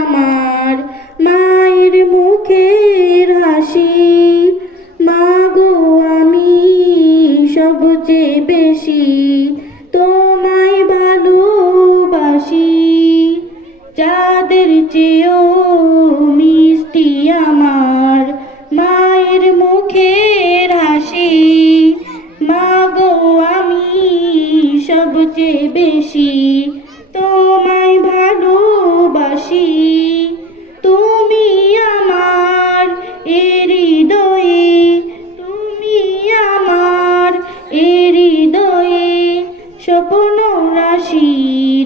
আমার মায়ের মুখের হাসি। মাগো আমি সবচেয়ে বেশি তোমায় ভালোবাসি। চাঁদের চেয়েও মিষ্টি আমার মায়ের মুখের হাসি। মাগো আমি সবচেয়ে বেশি তোমায় ভালোবাসি। তুমি আমার হৃদয়ে, তুমি আমার হৃদয়ে স্বপ্ন রাশি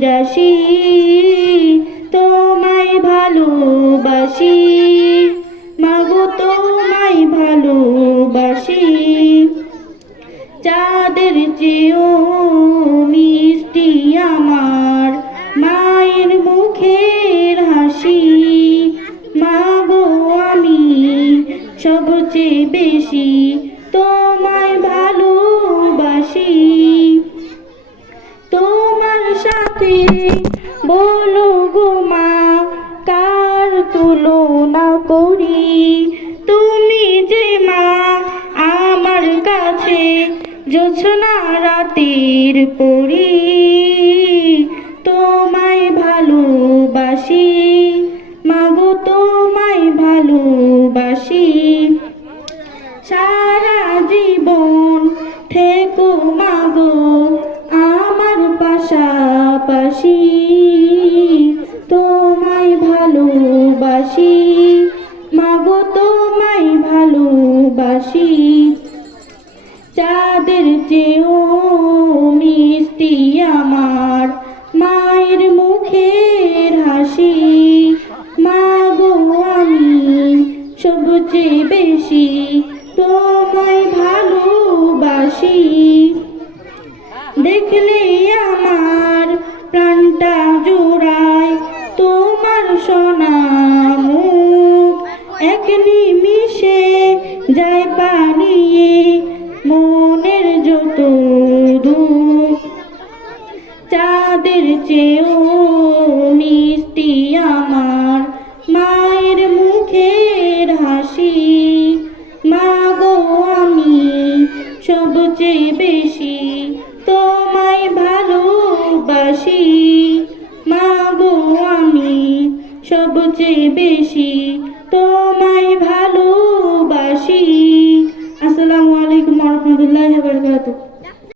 রাশি তোমায় ভালোবাসি। মাগো তোমায় ভালোবাসি। চাঁদের চেয়েও মিষ্টি আমার মায়ের মুখের হাসি। মাগো আমি সবচেয়ে বেশি তোমায় ভালোবাসি। তোমার সাথে বলো গো মা কার তুলনা করি। তুমি যে মা আমার কাছে জোছনা রাতের পরি। তোমায় ভালোবাসি মাগো তোমায় ভালোবাসি। সারা জীবন থেকো মাগো আমার পাশাপাশি। তোমায় ভালোবাসি মাগো তোমায় ভালোবাসি। চাঁদের চেয়েও মিষ্টি আমার মায়ের মুখের হাসি। মাগো আমি সবচেয়ে বেশি তোমায় ভালোবাসি। দেখলে আমার প্রাণটা জোড়ায় তোমার সোনা মুখ। এক নিমিষে যায় পানিয়ে মনের যত দুঃখ। চাঁদের চেয়েও মিষ্টি আমার মায়ের মুখের হাসি। মাগো আমি সবচেয়ে বেশি তোমায় ভালোবাসি। মাগো আমি সবচেয়ে বেশি